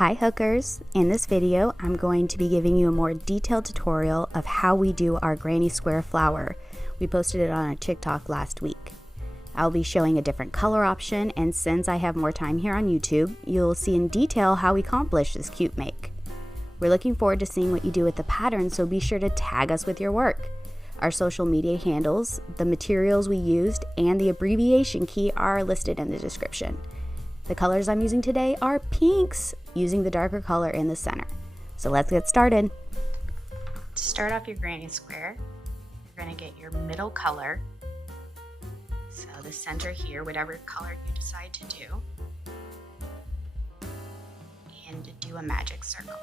Hi hookers! In this video, I'm going to be giving you a more detailed tutorial of how we do our granny square flower. We posted it on our TikTok last week. I'll be showing a different color option, and since I have more time here on YouTube, you'll see in detail how we accomplish this cute make. We're looking forward to seeing what you do with the pattern, so be sure to tag us with your work. Our social media handles, the materials we used, and the abbreviation key are listed in the description. The colors I'm using today are pinks, using the darker color in the center. So let's get started. To start off your granny square, you're going to get your middle color. So the center here, whatever color you decide to do, and do a magic circle.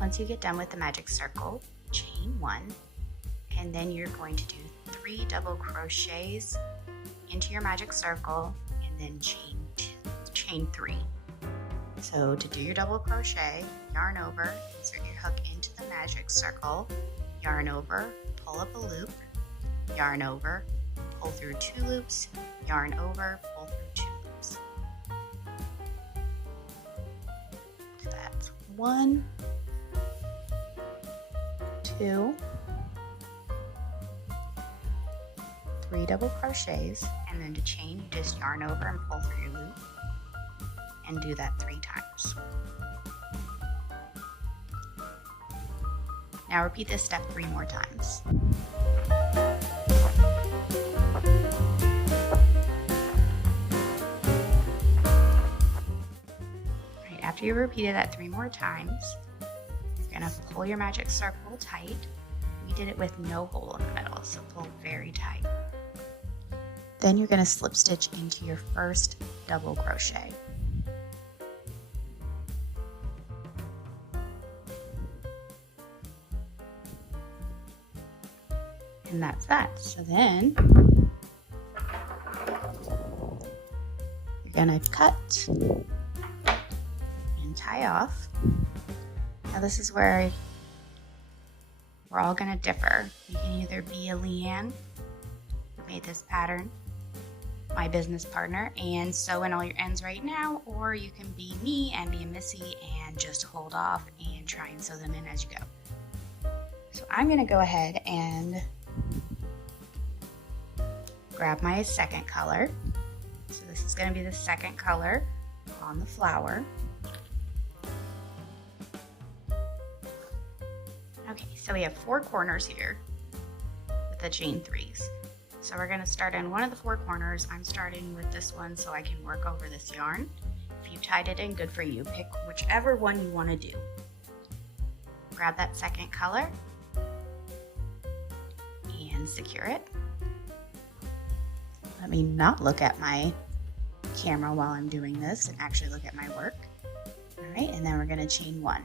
Once you get done with the magic circle, chain 1, and then you're going to do 3 double crochets into your magic circle and then chain 3. So to do your double crochet, yarn over, insert your hook into the magic circle, yarn over, pull up a loop, yarn over, pull through 2 loops, yarn over, pull through 2 loops. So that's 1, 2, 3 double crochets, and then to chain, you just yarn over and pull through your loop and do that 3 times. Now repeat this step 3 more times. Right, after you've repeated that 3 more times, you're going to pull your magic circle tight. We did it with no hole in the middle, so pull very tight. Then you're going to slip stitch into your first double crochet. And that's that. So then you're going to cut and tie off. Now this is where we're all going to differ. You can either be a Leanne, who made this pattern, my business partner, and sew in all your ends right now, or you can be me and be a Missy and just hold off and try and sew them in as you go. So I'm going to go ahead and grab my second color. So this is going to be the second color on the flower. Okay, so we have 4 corners here with the chain 3s. So we're going to start in one of the 4 corners. I'm starting with this one so I can work over this yarn. If you tied it in, good for you. Pick whichever one you want to do. Grab that second color and secure it. Let me not look at my camera while I'm doing this and actually look at my work. All right, and then we're going to chain 1.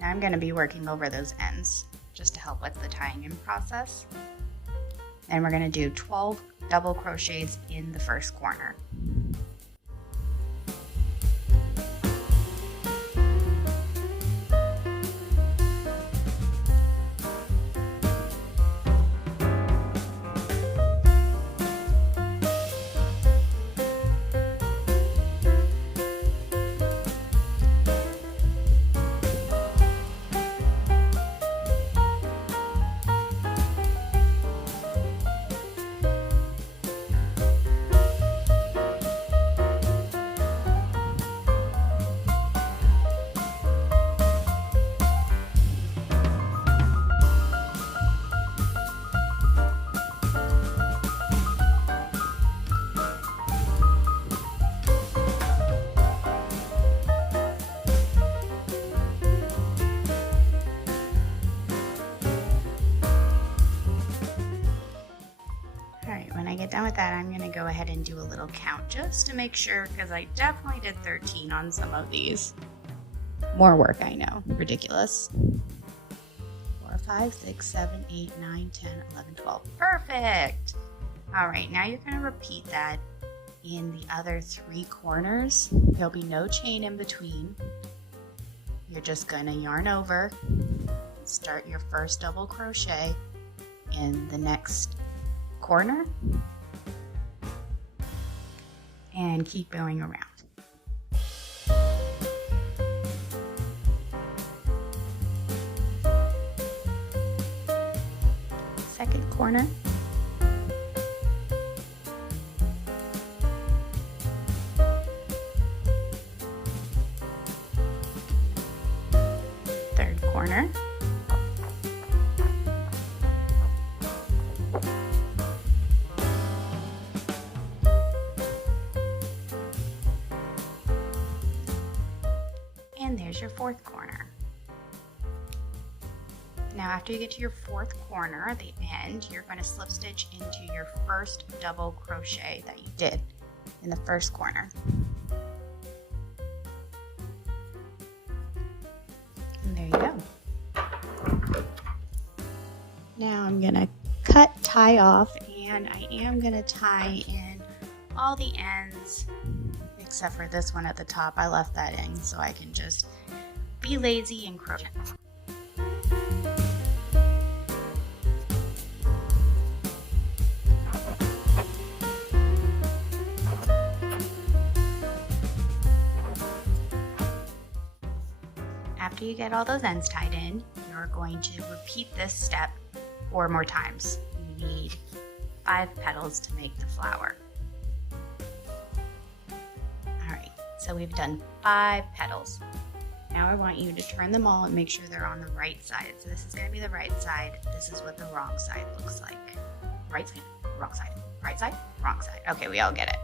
Now I'm going to be working over those ends just to help with the tying in process. And we're going to do 12 double crochets in the first corner. Done with that, I'm going to go ahead and do a little count just to make sure, because I definitely did 13 on some of these. More work, I know. Ridiculous. 4, 5, 6, 7, 8, 9, 10, 11, 12. Perfect! Alright, now you're going to repeat that in the other 3 corners. There'll be no chain in between. you're just going to yarn over, start your first double crochet in the next corner, and keep going around. Second corner. Third corner. And there's your fourth corner. Now after you get to your fourth corner at the end, you're going to slip stitch into your first double crochet that you did in the first corner. And there you go. Now I'm going to tie off, and I am going to tie in all the ends except for this one at the top. I left that in so I can just be lazy and crochet. After you get all those ends tied in, you're going to repeat this step 4 more times. You need 5 petals to make the flower. Alright, so we've done 5 petals. Now I want you to turn them all and make sure they're on the right side. So this is going to be the right side. This is what the wrong side looks like. Right side, wrong side. Right side, wrong side. Okay, we all get it.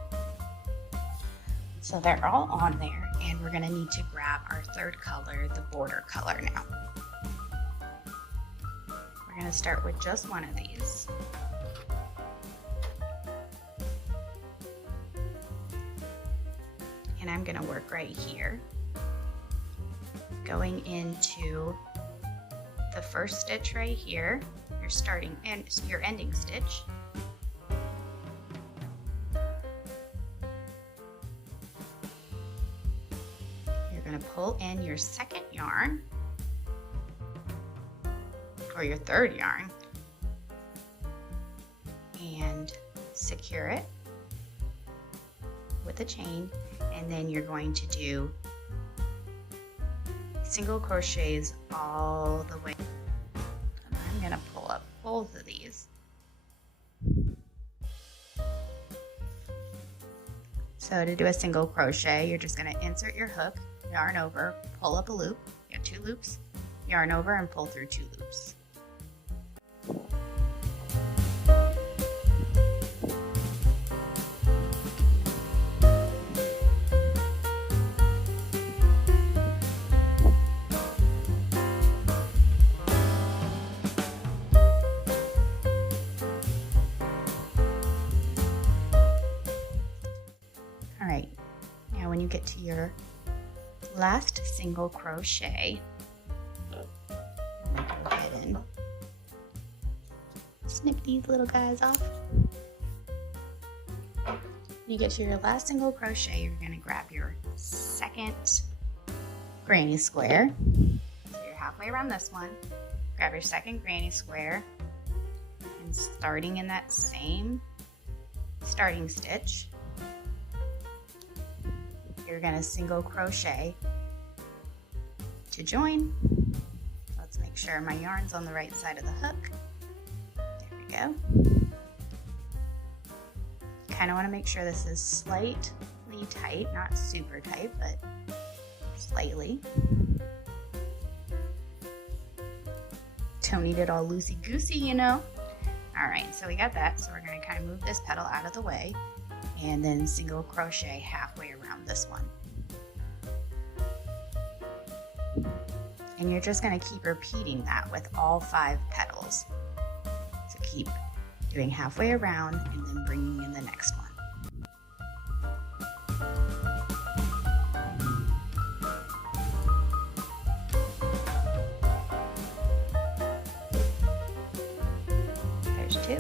So they're all on there, and we're going to need to grab our third color, the border color now. We're going to start with just one of these. And I'm going to work right here, going into the first stitch right here, your starting and your ending stitch. You're going to pull in your second yarn, or your third yarn, and secure it with a chain, and then you're going to do single crochets all the way. I'm going to pull up both of these. So to do a single crochet, you're just going to insert your hook, yarn over, pull up a loop, you have 2 loops, yarn over and pull through 2 loops. Alright, now when you get to your last single crochet, I'm going to go ahead and snip these little guys off. When you get to your last single crochet, you're going to grab your second granny square. So you're halfway around this one. Grab your second granny square, and starting in that same starting stitch, you're going to single crochet to join. Let's make sure my yarn's on the right side of the hook. There we go. Kind of want to make sure this is slightly tight, not super tight, but slightly. Don't need it all loosey-goosey, you know. Alright, so we got that. So we're going to kind of move this petal out of the way, and then single crochet halfway around this one. And you're just going to keep repeating that with all 5 petals. So keep doing halfway around and then bringing in the next one. There's 2.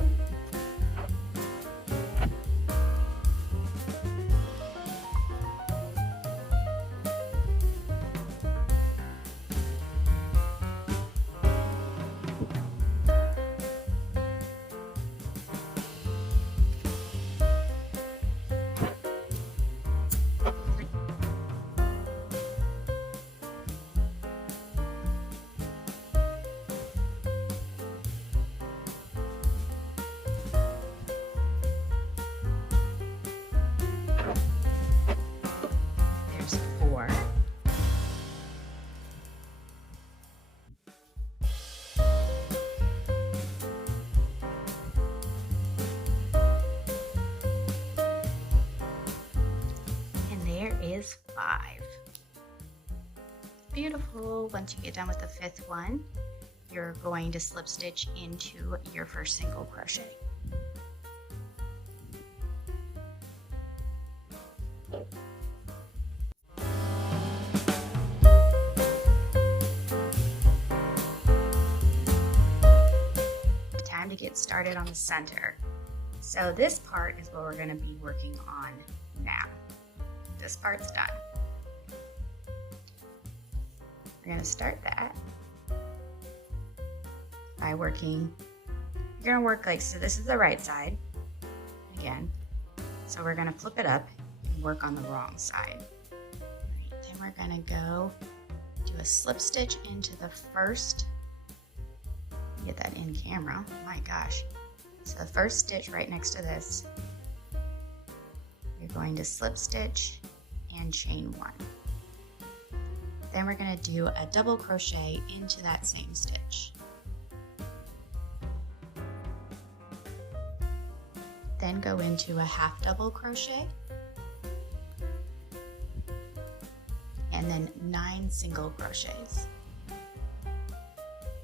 5. Beautiful. Once you get done with the 5th one, you're going to slip stitch into your first single crochet. Time to get started on the center. So this part is what we're going to be working on now. This part's done. We're going to start that by working, you're going to work like, so this is the right side again, so we're going to flip it up and work on the wrong side. Right, then we're going to go do a slip stitch into the first, get that in camera, oh my gosh. So the first stitch right next to this, you're going to slip stitch and chain 1. Then we're going to do a double crochet into that same stitch. Then go into a half double crochet and then 9 single crochets.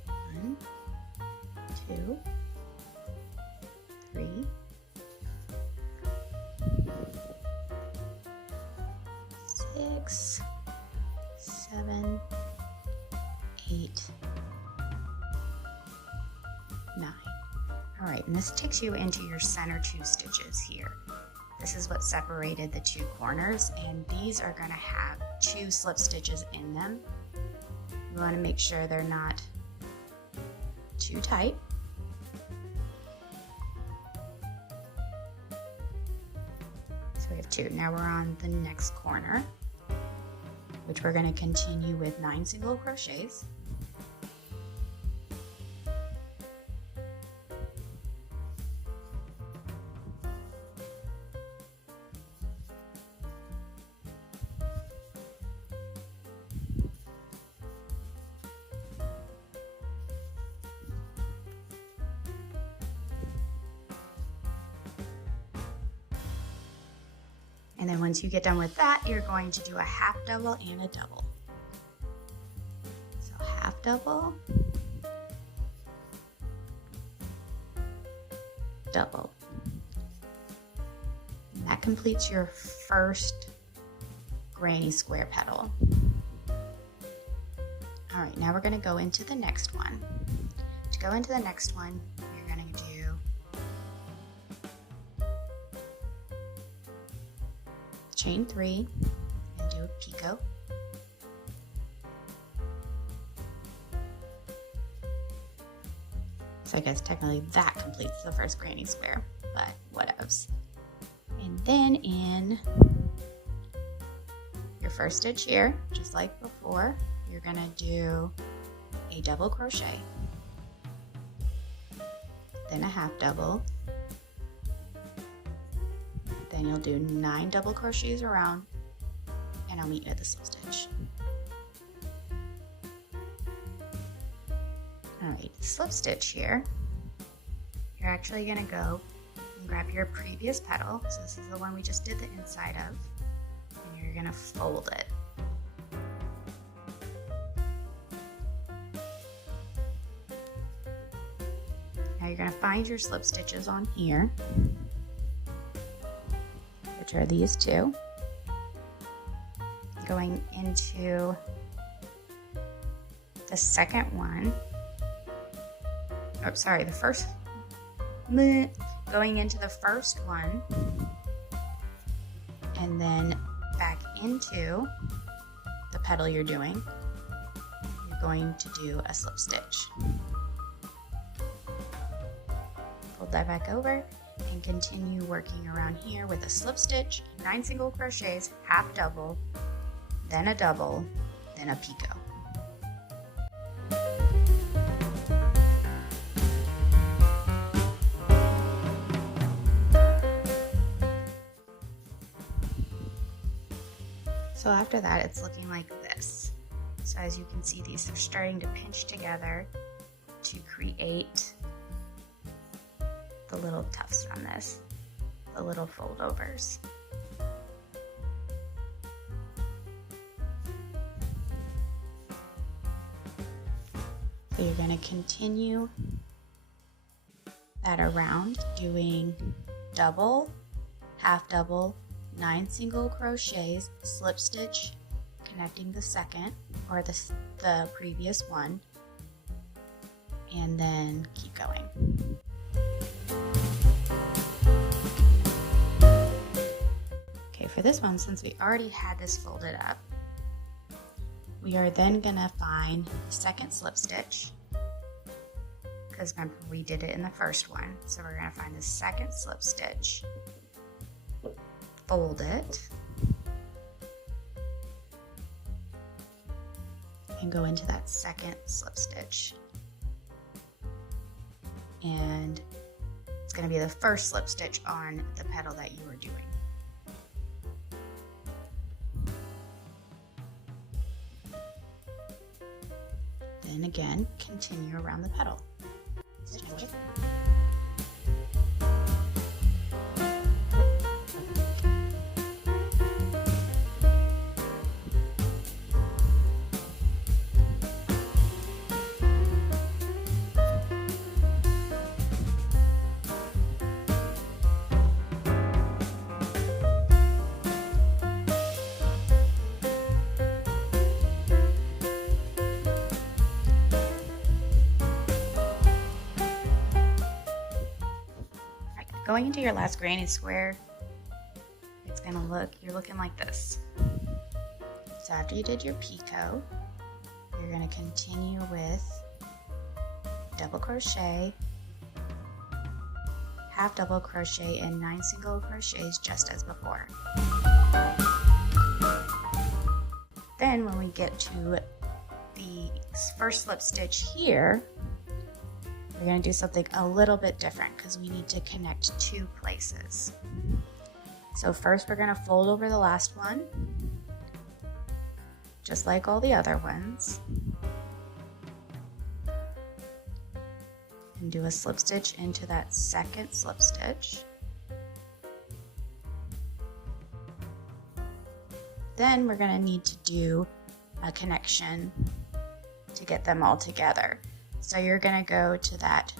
1, 2, 3, 6, 7, 8, 9. All right, and this takes you into your center 2 stitches here. This is what separated the 2 corners, and these are going to have 2 slip stitches in them. You want to make sure they're not too tight. So we have 2. Now we're on the next corner, which we're going to continue with 9 single crochets. And then once you get done with that, you're going to do a half double and a double. So half double, double. And that completes your first granny square petal. All right, now we're going to go into the next one. To go into the next one, you're going to do chain 3 and do a picot. So I guess technically that completes the first granny square, but whatevs. And then in your first stitch here, just like before, you're gonna do a double crochet, then a half double, then you'll do 9 double crochets around, and I'll meet you at the slip stitch. Alright, slip stitch here, you're actually going to go and grab your previous petal, so this is the one we just did the inside of, and you're going to fold it. Now you're going to find your slip stitches on here, which are these 2, going into the second one, oh sorry, the first, going into the first one, and then back into the petal you're doing, you're going to do a slip stitch. Fold that back over and continue working around here with a slip stitch, 9 single crochets, half double, then a double, then a picot. So after that, it's looking like this. So as you can see, these are starting to pinch together to create the little tufts on this, the little fold overs. So you're going to continue that around, doing double, half double, 9 single crochets, slip stitch, connecting the second or the previous one, and then keep going. Okay, for this one, since we already had this folded up, we are then gonna find the second slip stitch, because remember we did it in the first one. So we're gonna find the second slip stitch, fold it, and go into that second slip stitch. And it's gonna be the first slip stitch on the petal that you were doing. Then again, continue around the petal. Going into your last granny square, it's gonna you're looking like this. So after you did your picot, you're gonna continue with double crochet, half double crochet, and 9 single crochets just as before. Then when we get to the first slip stitch here, we're going to do something a little bit different because we need to connect 2 places. So first we're going to fold over the last one, just like all the other ones, and do a slip stitch into that second slip stitch. Then we're going to need to do a connection to get them all together. So you're going to go to that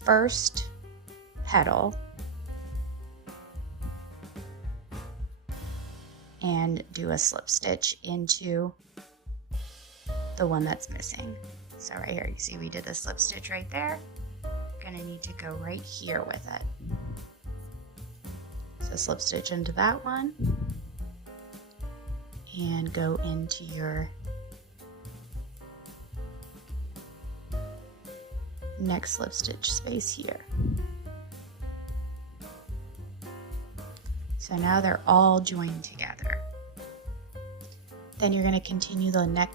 first petal and do a slip stitch into the one that's missing. So right here, you see we did the slip stitch right there. Going to need to go right here with it. So slip stitch into that one and go into your next slip stitch space here. So now they're all joined together. Then you're going to continue the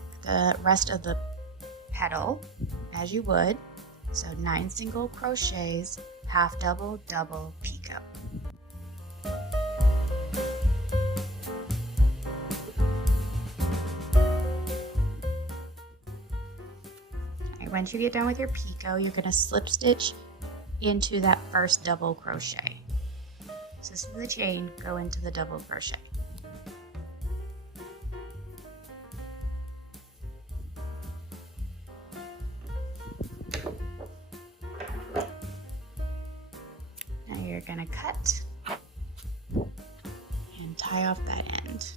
rest of the petal as you would. So 9 single crochets, half double, double, picot. Once you get done with your picot, you're going to slip stitch into that first double crochet. So this is the chain, go into the double crochet. Now you're going to cut and tie off that end.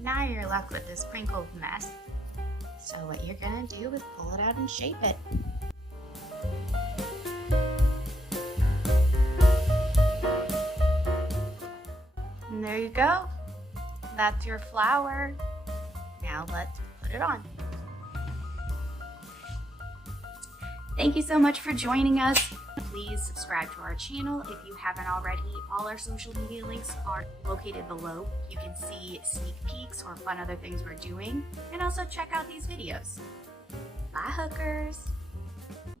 Now you're left with this crinkled mess. So what you're gonna do is pull it out and shape it. And there you go. That's your flower. Now let's put it on. Thank you so much for joining us. Please subscribe to our channel if you haven't already. All our social media links are located below. You can see sneak peeks or fun other things we're doing, and also check out these videos. Bye, hookers!